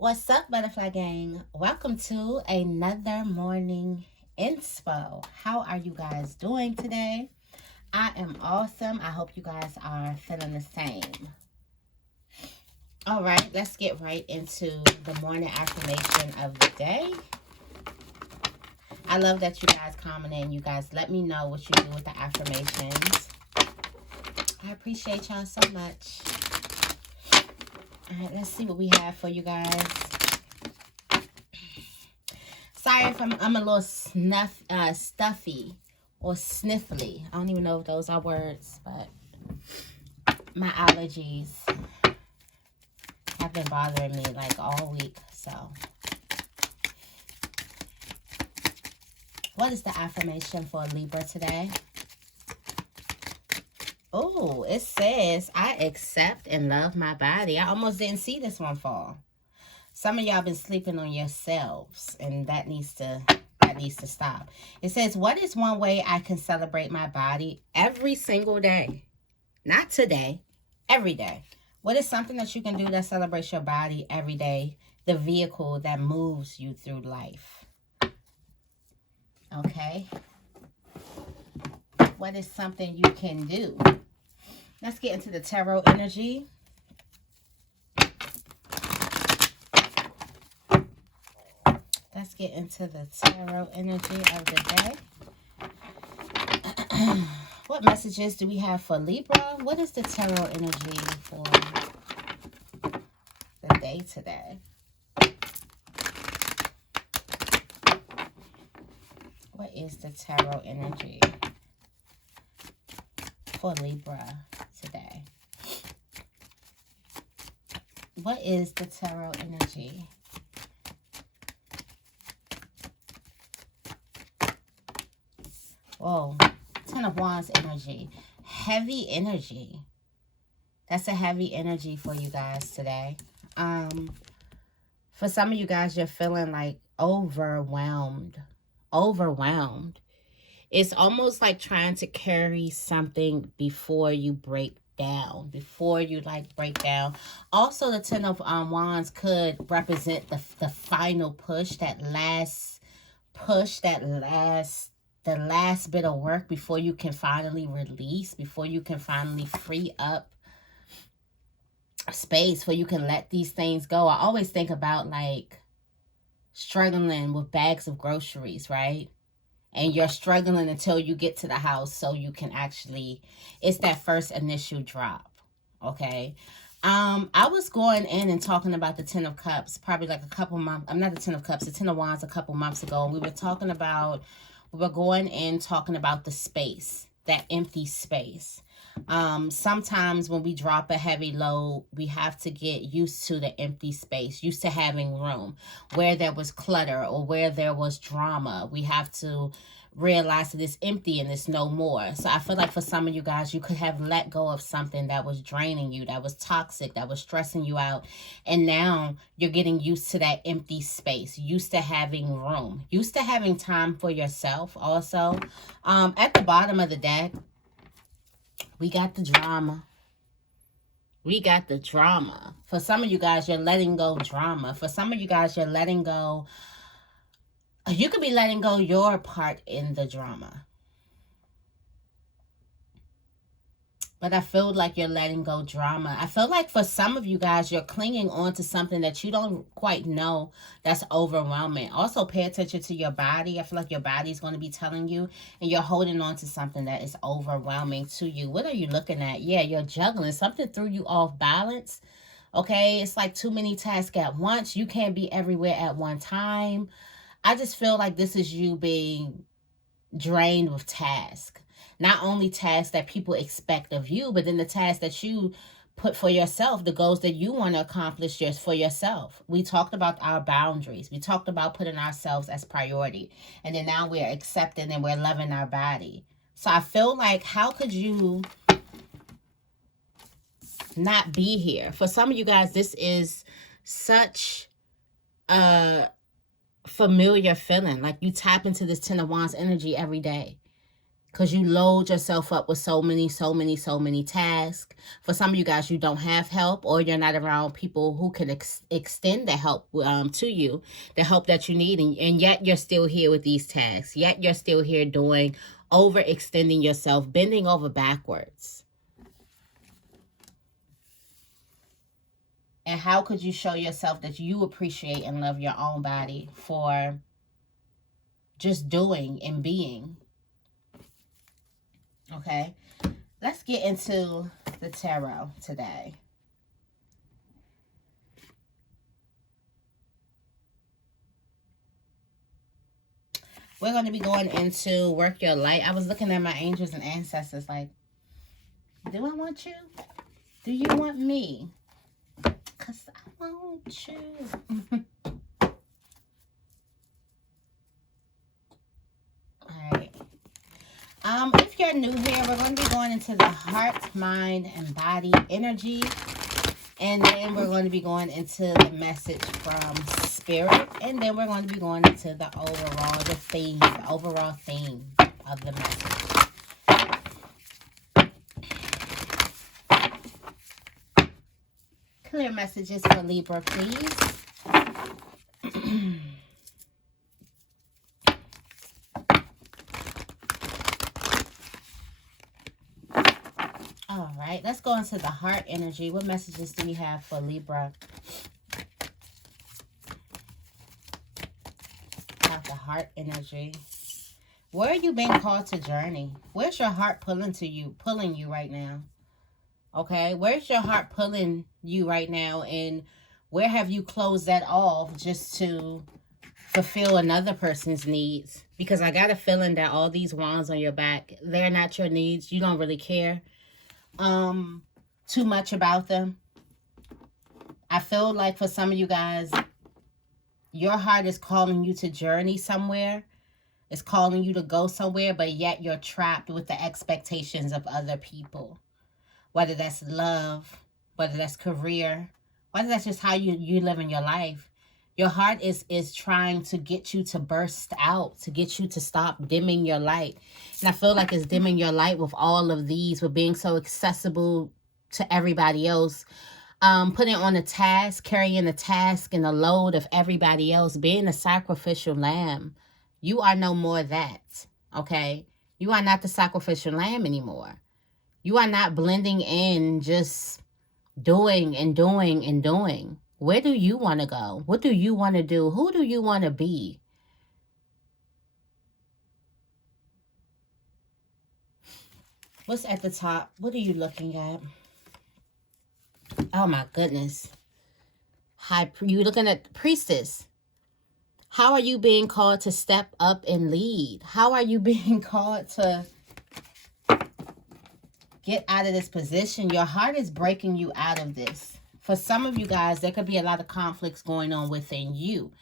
What's up, Butterfly Gang? Welcome to another morning inspo. How are you guys doing today? I am awesome. I hope you guys are feeling the same. All right, let's get right into the morning affirmation of the day. I love that you guys comment in. You guys let me know what you do with the affirmations. I appreciate y'all so much. All right, let's see what we have for you guys. Sorry if I'm a little stuffy or sniffly. I don't even know if those are words, but my allergies have been bothering me like all week. So, what is the affirmation for Libra today? Oh, it says, I accept and love my body. I almost didn't see this one fall. Some of y'all been sleeping on yourselves, and that needs to stop. It says, what is one way I can celebrate my body every single day? Not today, every day. What is something that you can do that celebrates your body every day? The vehicle that moves you through life. Okay. What is something you can do? Let's get into the tarot energy. Let's get into the tarot energy of the day. What messages do we have for Libra? What is the tarot energy for the day today? What is the tarot energy for Libra today? What is the tarot energy? Whoa, Ten of Wands energy. Heavy energy. That's a heavy energy for you guys today. For some of you guys, you're feeling like overwhelmed. It's almost like trying to carry something before you break down. Also, the Ten of Wands could represent the final push, the last bit of work before you can finally release, before you can finally free up space where you can let these things go. I always think about like struggling with bags of groceries, right? And you're struggling until you get to the house so you can actually, it's that first initial drop, okay? I was going in and talking about the Ten of Cups probably like a couple months, I'm not the Ten of Cups, the Ten of Wands a couple months ago, and we were going in talking about the space, that empty space. Sometimes when we drop a heavy load, we have to get used to the empty space, used to having room. Where there was clutter or where there was drama, we have to realize that it's empty and it's no more. So I feel like for some of you guys, you could have let go of something that was draining you, that was toxic, that was stressing you out. And now you're getting used to that empty space, used to having room, used to having time for yourself also. At the bottom of the deck, we got the drama. For some of you guys, you're letting go drama. For some of you guys, you're letting go. You could be letting go your part in the drama. But I feel like you're letting go drama. I feel like for some of you guys, you're clinging on to something that you don't quite know that's overwhelming. Also, pay attention to your body. I feel like your body's going to be telling you, and you're holding on to something that is overwhelming to you. What are you looking at? Yeah, you're juggling. Something threw you off balance. Okay, it's like too many tasks at once. You can't be everywhere at one time. I just feel like this is you being drained with tasks. Not only tasks that people expect of you, but then the tasks that you put for yourself, the goals that you want to accomplish just for yourself. We talked about our boundaries. We talked about putting ourselves as priority. And then now we're accepting and we're loving our body. So I feel like, how could you not be here? For some of you guys, this is such a familiar feeling. Like you tap into this Ten of Wands energy every day. because you load yourself up with so many tasks. For some of you guys, you don't have help, or you're not around people who can extend the help to you, the help that you need, and yet you're still here with these tasks. Yet you're still here doing, overextending yourself, bending over backwards. And how could you show yourself that you appreciate and love your own body for just doing and being? Okay, let's get into the tarot today. We're going to be going into work your light. I was looking at my angels and ancestors like, do I want you? Do you want me? Because I want you. All right. If you're new here, we're going to be going into the heart, mind, and body energy. And then we're going to be going into the message from spirit. And then we're going to be going into the overall theme of the message. Clear messages for Libra, please. All right, let's go into the heart energy. What messages do we have for Libra? About the heart energy. Where are you being called to journey? Where's your heart pulling you right now? Okay, where's your heart pulling you right now? And where have you closed that off just to fulfill another person's needs? Because I got a feeling that all these wands on your back, they're not your needs. You don't really care too much about them. I feel like for some of you guys, your heart is calling you to journey somewhere. It's calling you to go somewhere, but yet you're trapped with the expectations of other people. Whether that's love, whether that's career, whether that's just how you live in your life. Your heart is trying to get you to burst out, to get you to stop dimming your light. And I feel like it's dimming your light with all of these, with being so accessible to everybody else. Putting on a task, carrying the task and the load of everybody else, being a sacrificial lamb. You are no more that, okay? You are not the sacrificial lamb anymore. You are not blending in, just doing and doing and doing. Where do you want to go? What do you want to do? Who do you want to be? What's at the top? What are you looking at? Oh my goodness. You looking at the priestess. How are you being called to step up and lead? How are you being called to get out of this position? Your heart is breaking you out of this. For some of you guys, there could be a lot of conflicts going on within you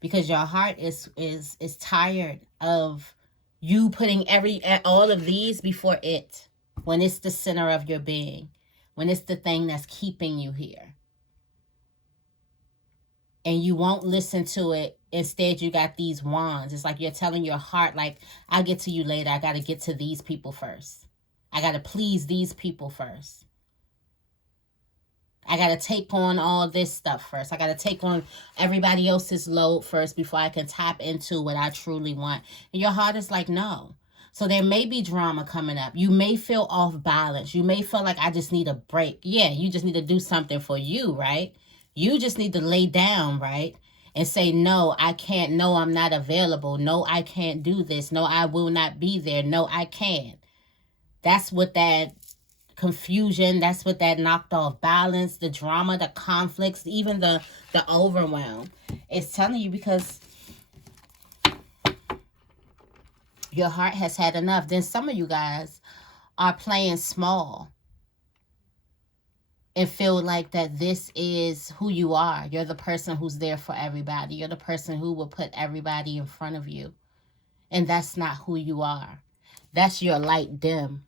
because your heart is tired of you putting all of these before it, when it's the center of your being, when it's the thing that's keeping you here. And you won't listen to it. Instead, you got these wands. It's like you're telling your heart, like, I'll get to you later. I got to get to these people first. I got to please these people first. I got to take on all this stuff first. I got to take on everybody else's load first before I can tap into what I truly want. And your heart is like, no. So there may be drama coming up. You may feel off balance. You may feel like I just need a break. Yeah, you just need to do something for you, right? You just need to lay down, right? And say, no, I can't. No, I'm not available. No, I can't do this. No, I will not be there. No, I can't. That's what that confusion, that's what that knocked off balance, the drama, the conflicts, even the overwhelm. It's telling you, because your heart has had enough. Then some of you guys are playing small and feel like that this is who you are. You're the person who's there for everybody. You're the person who will put everybody in front of you. And that's not who you are. That's your light dim.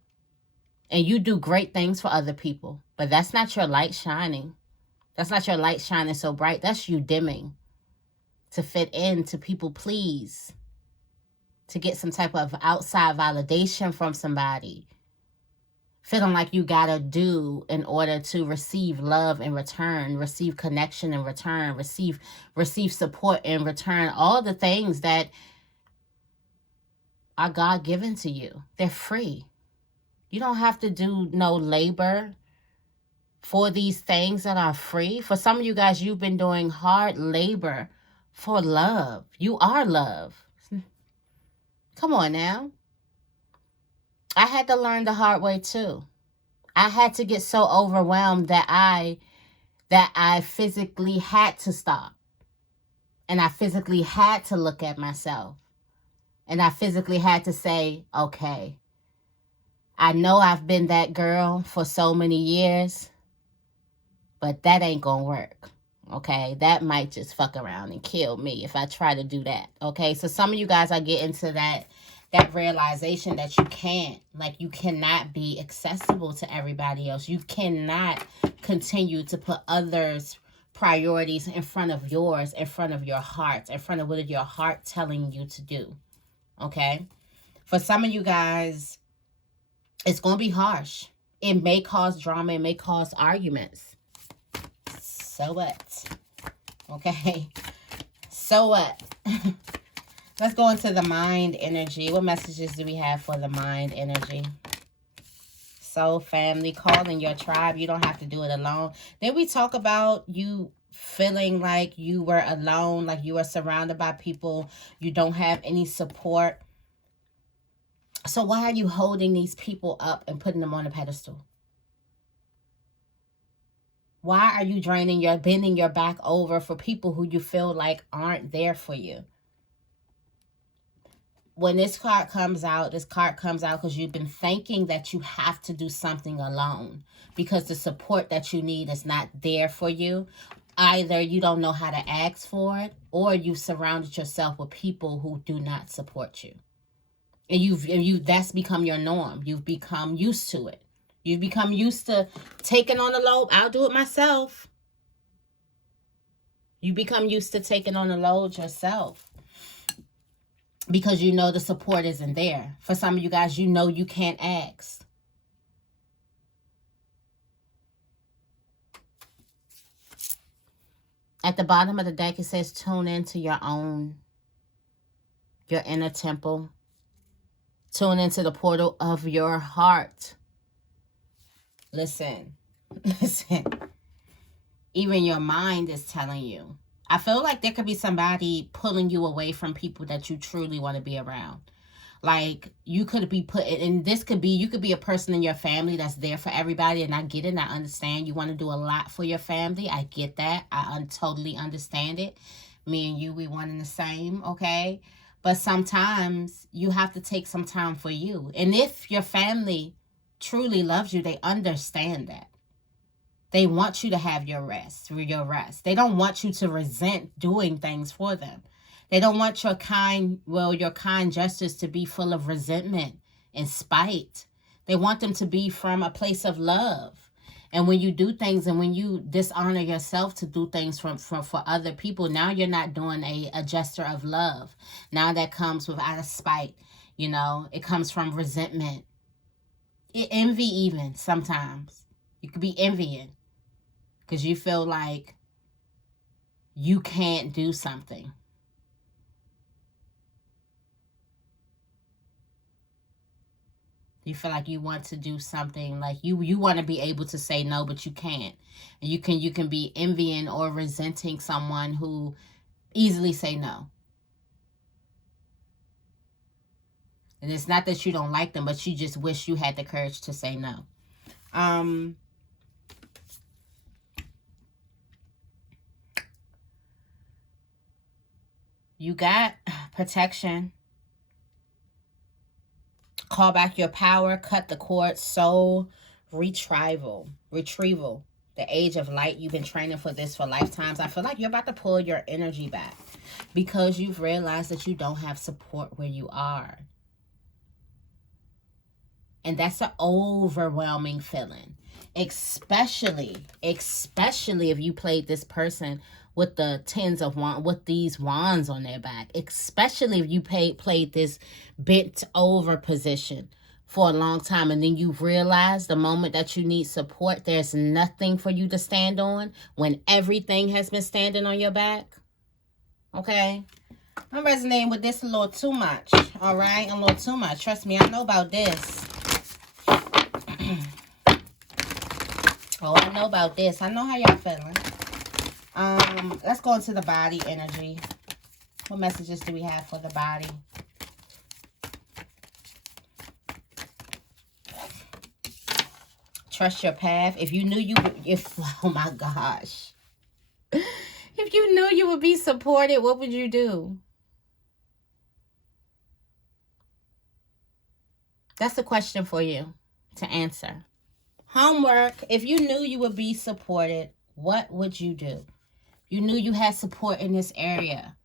And you do great things for other people, but that's not your light shining. That's not your light shining so bright. That's you dimming to fit in, to people please, to get some type of outside validation from somebody. Feeling like you gotta do in order to receive love in return, receive connection in return, receive support in return. All the things that are God given to you, they're free. You don't have to do no labor for these things that are free. For some of you guys, you've been doing hard labor for love. You are love. Come on now. I had to learn the hard way too. I had to get so overwhelmed that I physically had to stop. And I physically had to look at myself. And I physically had to say, okay, I know I've been that girl for so many years, but that ain't gonna work. Okay, that might just fuck around and kill me if I try to do that. Okay, so some of you guys are getting to that realization that you can't, like, you cannot be accessible to everybody else. You cannot continue to put others' priorities in front of yours, in front of your heart, in front of what your heart telling you to do. Okay, for some of you guys, it's gonna be harsh. It may cause drama. It may cause arguments. So what? Okay, so what? Let's go into the mind energy. What messages do we have for the mind energy? Soul family, calling your tribe. You don't have to do it alone. Then we talk about you feeling like you were alone, like you were surrounded by people. You don't have any support. So why are you holding these people up and putting them on a pedestal? Why are you bending your back over for people who you feel like aren't there for you? When this card comes out because you've been thinking that you have to do something alone because the support that you need is not there for you. Either you don't know how to ask for it, or you've surrounded yourself with people who do not support you. And that's become your norm. You've become used to it. You've become used to taking on the load. I'll do it myself. You become used to taking on the load yourself because you know the support isn't there. For some of you guys, you know you can't ask. At the bottom of the deck, it says tune into your inner temple. Tune into the portal of your heart. Listen. Even your mind is telling you. I feel like there could be somebody pulling you away from people that you truly want to be around. Like, you could be put, and you could be a person in your family that's there for everybody, and I get it, and I understand. You want to do a lot for your family. I get that. I totally understand it. Me and you, we one and the same, okay? But sometimes you have to take some time for you. And if your family truly loves you, they understand that. They want you to have your rest. They don't want you to resent doing things for them. They don't want your kind gestures to be full of resentment and spite. They want them to be from a place of love. And when you do things and when you dishonor yourself to do things for other people, now you're not doing a gesture of love. Now that comes out of spite. You know, it comes from resentment. Envy even sometimes. You could be envying because you feel like you can't do something. You feel like you want to do something, like you want to be able to say no, but you can't. And you can be envying or resenting someone who easily say no. And it's not that you don't like them, but you just wish you had the courage to say no. You got protection. Call back your power. Cut the cord. Soul retrieval. The age of light. You've been training for this for lifetimes. I feel like you're about to pull your energy back because you've realized that you don't have support where you are. And that's an overwhelming feeling. Especially if you played this person with the tens of wands, with these wands on their back, especially if you played this bent over position for a long time, and then you realize the moment that you need support, there's nothing for you to stand on when everything has been standing on your back. Okay? I'm resonating with this a little too much. All right? A little too much. Trust me, I know about this. Oh, I know about this. I know how y'all feeling. Let's go into the body energy. What messages do we have for the body? Trust your path. If you knew you would, oh my gosh. If you knew you would be supported, what would you do? That's a question for you to answer. Homework. If you knew you would be supported, what would you do? You knew you had support in this area.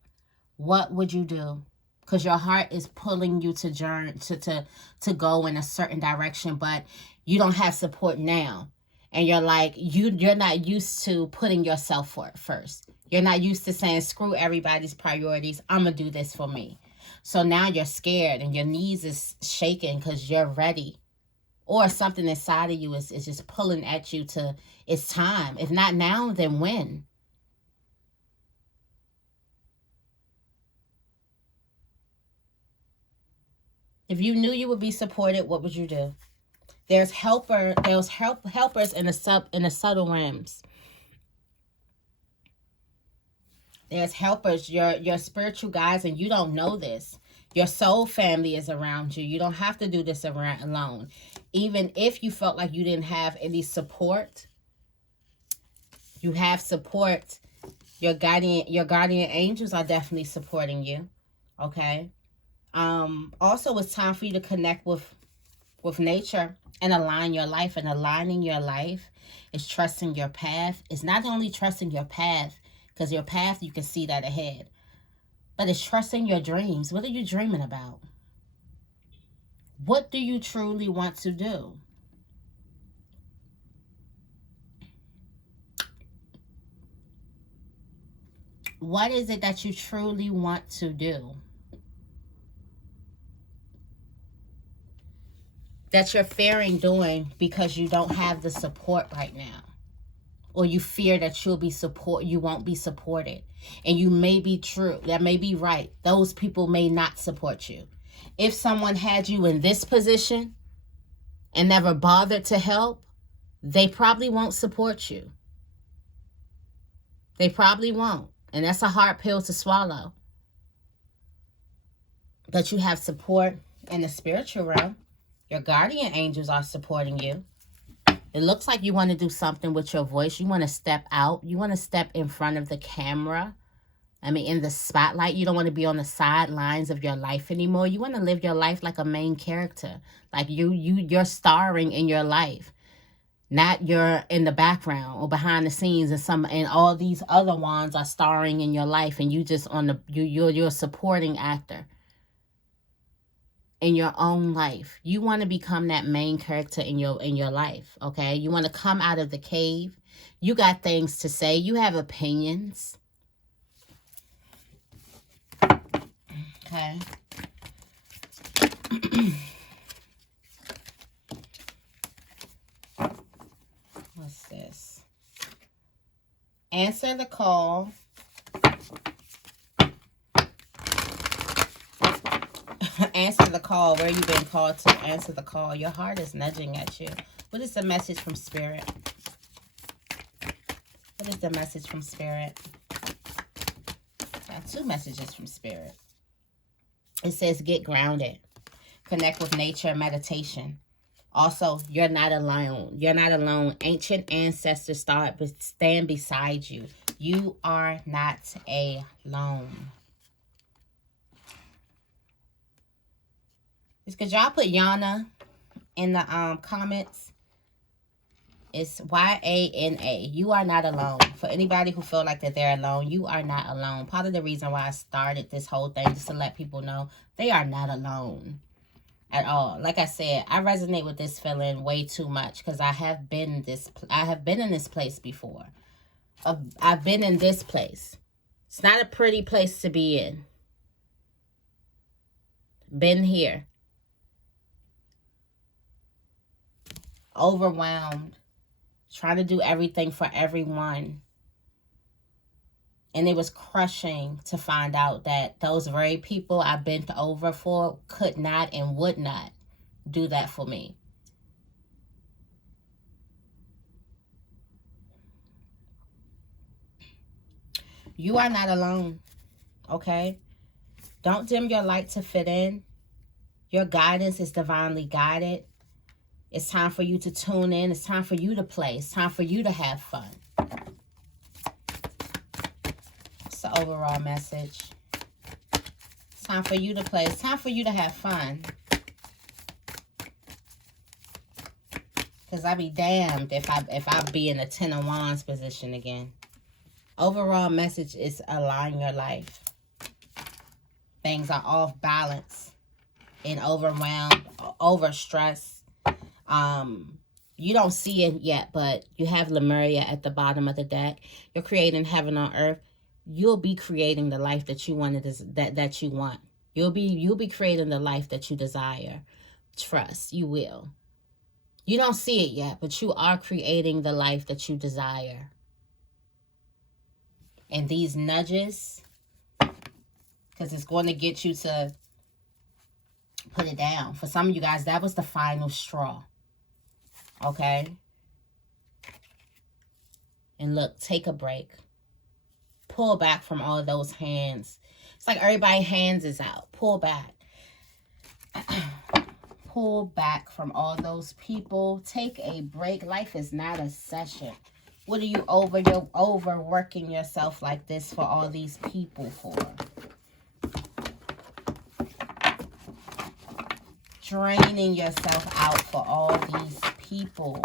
What would you do? Because your heart is pulling you to to go in a certain direction, but you don't have support now. And you're like, you're not used to putting yourself first. You're not used to saying, screw everybody's priorities. I'm going to do this for me. So now you're scared and your knees is shaking because you're ready. Or something inside of you is just pulling at you to, it's time. If not now, then when? If you knew you would be supported, what would you do? There's helpers in the subtle realms. There's helpers, your spiritual guides, and you don't know this. Your soul family is around you. You don't have to do this alone. Even if you felt like you didn't have any support, you have support. Your guardian angels are definitely supporting you. Okay. Also, it's time for you to connect with nature and align your life. And aligning your life is trusting your path. It's not only trusting your path, because your path, you can see that ahead, but it's trusting your dreams. What are you dreaming about? What do you truly want to do? What is it that you truly want to do? That you're fearing doing because you don't have the support right now. Or you fear that you won't be supported. And you may be true. That may be right. Those people may not support you. If someone had you in this position and never bothered to help, they probably won't support you. They probably won't. And that's a hard pill to swallow. But you have support in the spiritual realm. Your guardian angels are supporting you. It looks like you want to do something with your voice. You want to step out. You want to step in front of the camera. I mean, in the spotlight. You don't want to be on the sidelines of your life anymore. You want to live your life like a main character. Like you're starring in your life. Not you're in the background or behind the scenes and all these other ones are starring in your life and you just you're a supporting actor in your own life. You want to become that main character in your life, okay? You want to come out of the cave. You got things to say. You have opinions. Okay. What's this? Answer the call. Answer the call. Where you've been called to, answer the call. Your heart is nudging at you. What is the message from Spirit? What is the message from Spirit? Got two messages from Spirit. It says get grounded. Connect with nature and meditation. Also, you're not alone. You're not alone. Ancient ancestors stand beside you. You are not alone. Could y'all put Yana in the comments? It's YANA. You are not alone. For anybody who feel like that they're alone, you are not alone. Part of the reason why I started this whole thing, just to let people know, they are not alone at all. Like I said, I resonate with this feeling way too much because I have been in this place before. I've been in this place. It's not a pretty place to be in. Been here. Overwhelmed. Trying to do everything for everyone. And it was crushing to find out that those very people I bent over for could not and would not do that for me. You are not alone, okay? Don't dim your light to fit in. Your guidance is divinely guided. It's time for you to tune in. It's time for you to play. It's time for you to have fun. It's the overall message. It's time for you to play. It's time for you to have fun. Because I be damned if I be in a 10 of Wands position again. Overall message is align your life. Things are off balance and overwhelmed, overstressed. You don't see it yet, but you have Lemuria at the bottom of the deck. You're creating heaven on earth. You'll be creating the life that you wanted, that you want. You'll be creating the life that you desire. Trust, you will. You don't see it yet, but you are creating the life that you desire. And these nudges, because it's going to get you to put it down. For some of you guys, that was the final straw. Okay? And look, take a break. Pull back from all of those hands. It's like everybody's hands is out. Pull back. Pull back from all those people. Take a break. Life is not a session. What are you You're overworking yourself like this for all these people for? Draining yourself out for all these people.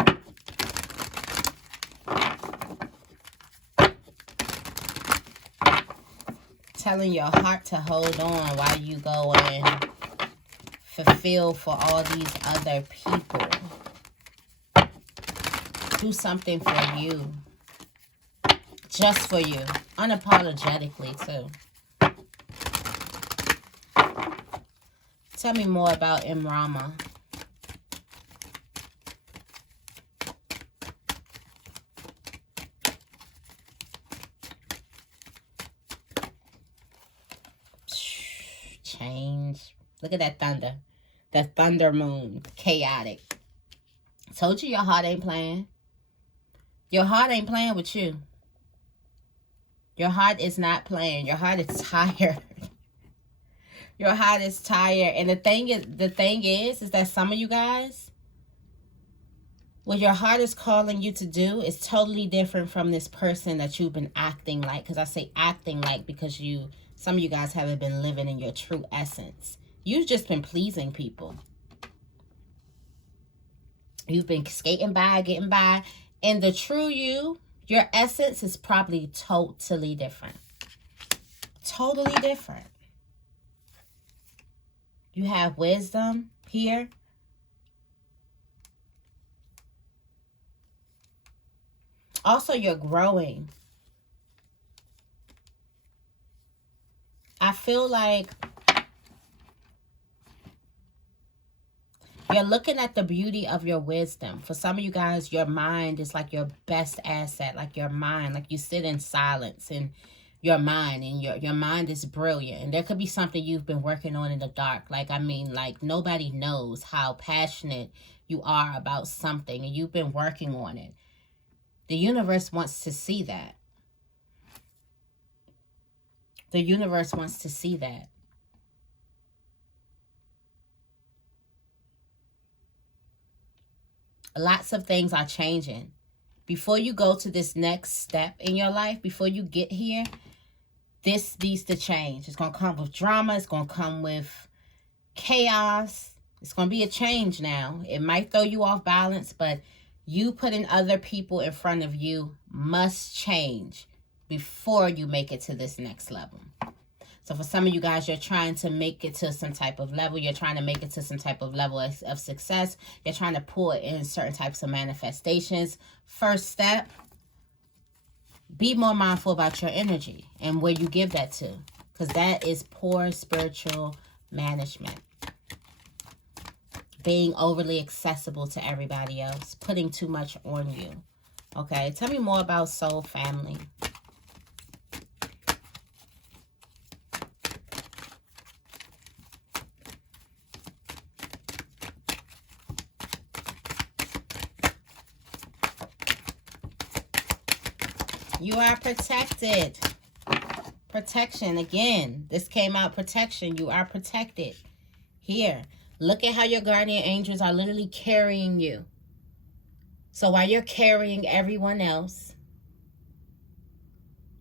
Telling your heart to hold on while you go and fulfill for all these other people. Do something for you. Just for you. Unapologetically, too. Tell me more about Imrama. Change. Look at that thunder. That thunder moon. Chaotic. Told you your heart ain't playing. Your heart ain't playing with you. Your heart is not playing. Your heart is tired. Your heart is tired. And the thing is that some of you guys, what your heart is calling you to do is totally different from this person that you've been acting like. Because I say acting like because some of you guys haven't been living in your true essence. You've just been pleasing people. You've been skating by, getting by. And the true you, your essence is probably totally different. Totally different. You have wisdom here. Also, you're growing. I feel like you're looking at the beauty of your wisdom. For some of you guys, your mind is like your best asset, like your mind. Like you sit in silence in your mind, and your mind is brilliant. And there could be something you've been working on in the dark. Like nobody knows how passionate you are about something, and you've been working on it. The universe wants to see that. The universe wants to see that. Lots of things are changing. Before you go to this next step in your life, before you get here, this needs to change. It's going to come with drama. It's going to come with chaos. It's going to be a change now. It might throw you off balance, but you putting other people in front of you must change before you make it to this next level. So for some of you guys, you're trying to make it to some type of level. You're trying to make it to some type of level of success. You're trying to pull in certain types of manifestations. First step, be more mindful about your energy and where you give that to, because that is poor spiritual management. Being overly accessible to everybody else, putting too much on you. Okay, tell me more about soul family. You are protected. Protection. Again, this came out, protection. You are protected. Here, look at how your guardian angels are literally carrying you. So while you're carrying everyone else,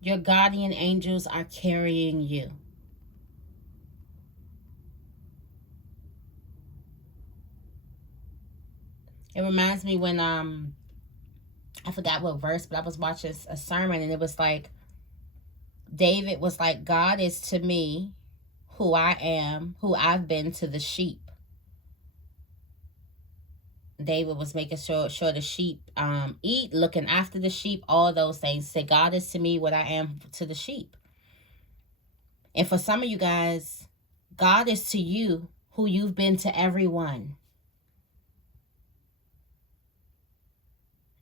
your guardian angels are carrying you. It reminds me when I forgot what verse, but I was watching a sermon, and it was like, David was like, God is to me who I am, who I've been to the sheep. David was making sure the sheep eat, looking after the sheep, all those things. Say, God is to me what I am to the sheep. And for some of you guys, God is to you who you've been to everyone.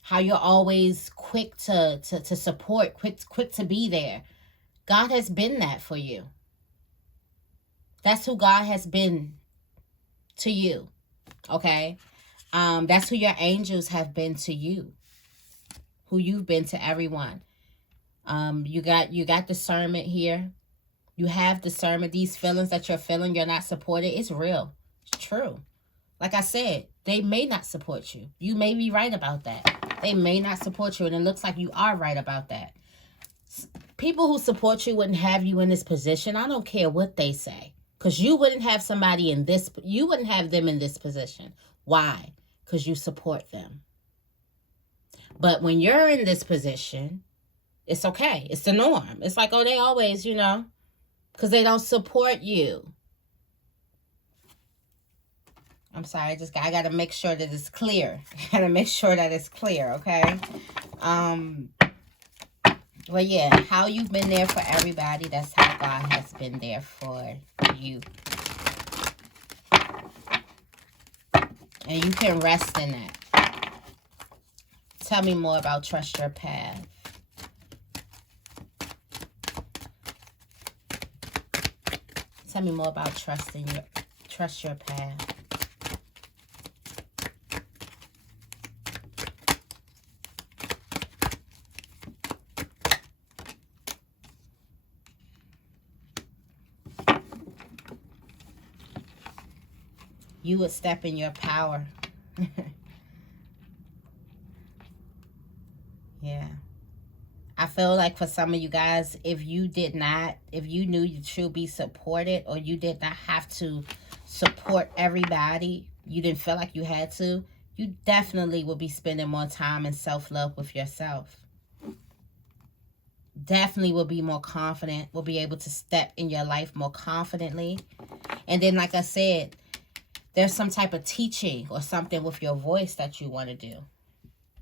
How you're always quick to support, quick to be there. God has been that for you. That's who God has been to you. Okay? That's who your angels have been to you. Who you've been to everyone. You got discernment here. You have discernment. These feelings that you're feeling, you're not supported. It's real. It's true. Like I said, they may not support you. You may be right about that. They may not support you, and it looks like you are right about that. People who support you wouldn't have you in this position. I don't care what they say. Because you wouldn't have somebody in this, you wouldn't have them in this position. Why? Because you support them. But when you're in this position, it's okay. It's the norm. It's like, oh, they always, because they don't support you. I'm sorry, I got to make sure that it's clear. I got to make sure that it's clear, okay? Well, yeah, how you've been there for everybody, that's how God has been there for you. And you can rest in that. Tell me more about trust your path. Tell me more about trust your path. You would step in your power. Yeah. I feel like for some of you guys, if you knew you should be supported, or you did not have to support everybody, you didn't feel like you had to, you definitely will be spending more time in self-love with yourself. Definitely will be more confident, will be able to step in your life more confidently. And then, like I said, there's some type of teaching or something with your voice that you want to do.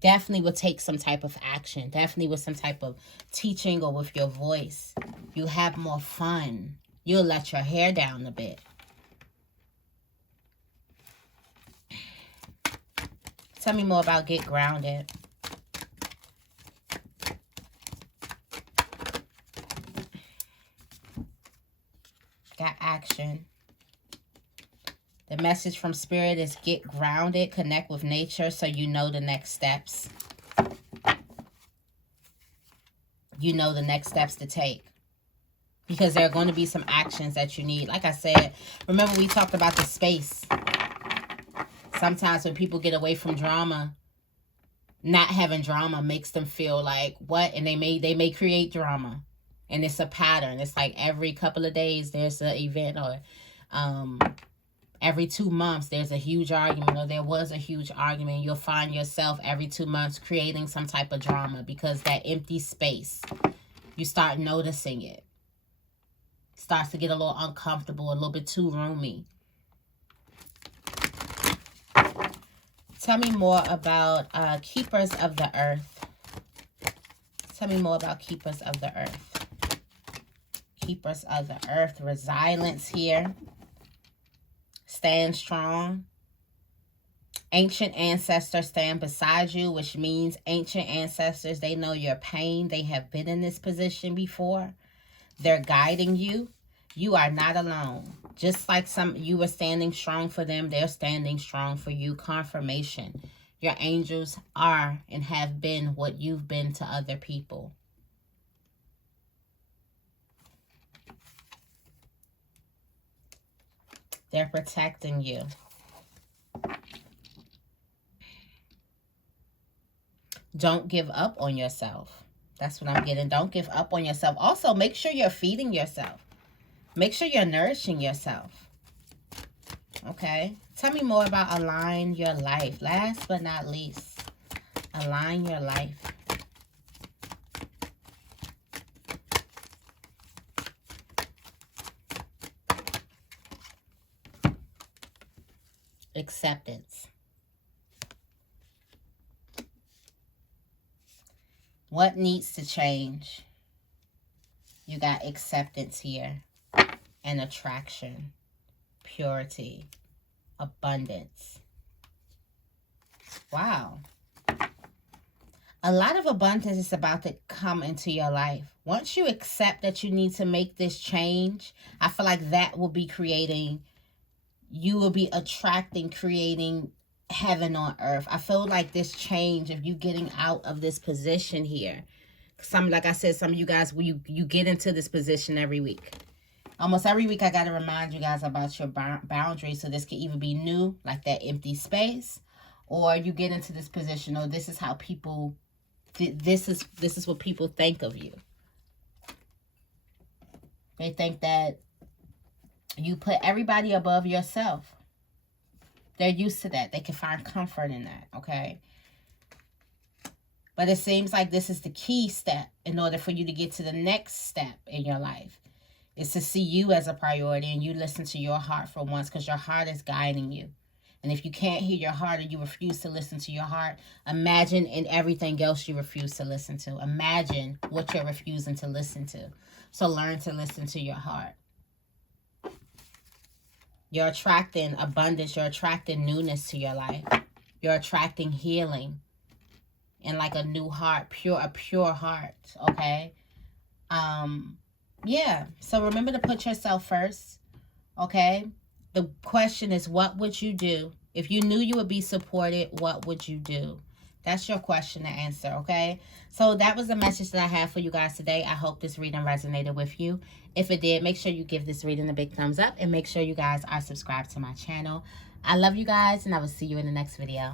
Definitely will take some type of action. Definitely with some type of teaching or with your voice. You have more fun. You'll let your hair down a bit. Tell me more about get grounded. Got action. The message from Spirit is get grounded, connect with nature so you know the next steps. You know the next steps to take. Because there are going to be some actions that you need. Like I said, remember we talked about the space. Sometimes when people get away from drama, not having drama makes them feel like, what? And they may create drama. And it's a pattern. It's like every couple of days there's an event, or every 2 months there's a huge argument, or there was a huge argument. You'll find yourself every 2 months creating some type of drama, because that empty space, you start noticing it. Starts to get a little uncomfortable, a little bit too roomy. Tell me more about keepers of the earth. Tell me more about keepers of the earth. Keepers of the earth. Resilience here. Stand strong. Ancient ancestors stand beside you, which means ancient ancestors, they know your pain. They have been in this position before. They're guiding you. You are not alone. Just like you were standing strong for them, they're standing strong for you. Confirmation. Your angels are and have been what you've been to other people. They're protecting you. Don't give up on yourself. That's what I'm getting. Don't give up on yourself. Also, make sure you're feeding yourself. Make sure you're nourishing yourself. Okay? Tell me more about align your life. Last but not least, align your life. Acceptance. What needs to change? You got acceptance here and attraction, purity, abundance. Wow. A lot of abundance is about to come into your life. Once you accept that you need to make this change, I feel like that will be creating, you will be attracting, creating heaven on earth. I feel like this change of you getting out of this position here. Like I said, some of you guys, you get into this position every week. Almost every week I got to remind you guys about your boundaries. So this could either be new, like that empty space, or you get into this position, or this is how people, this is what people think of you. They think that you put everybody above yourself. They're used to that. They can find comfort in that, okay? But it seems like this is the key step in order for you to get to the next step in your life. Is to see you as a priority and you listen to your heart for once, because your heart is guiding you. And if you can't hear your heart or you refuse to listen to your heart, imagine in everything else you refuse to listen to. Imagine what you're refusing to listen to. So learn to listen to your heart. You're attracting abundance. You're attracting newness to your life. You're attracting healing and like a new heart, a pure heart, okay? Yeah, so remember to put yourself first, okay? The question is, what would you do? If you knew you would be supported, what would you do? That's your question to answer, okay? So that was the message that I have for you guys today. I hope this reading resonated with you. If it did, make sure you give this reading a big thumbs up and make sure you guys are subscribed to my channel. I love you guys, and I will see you in the next video.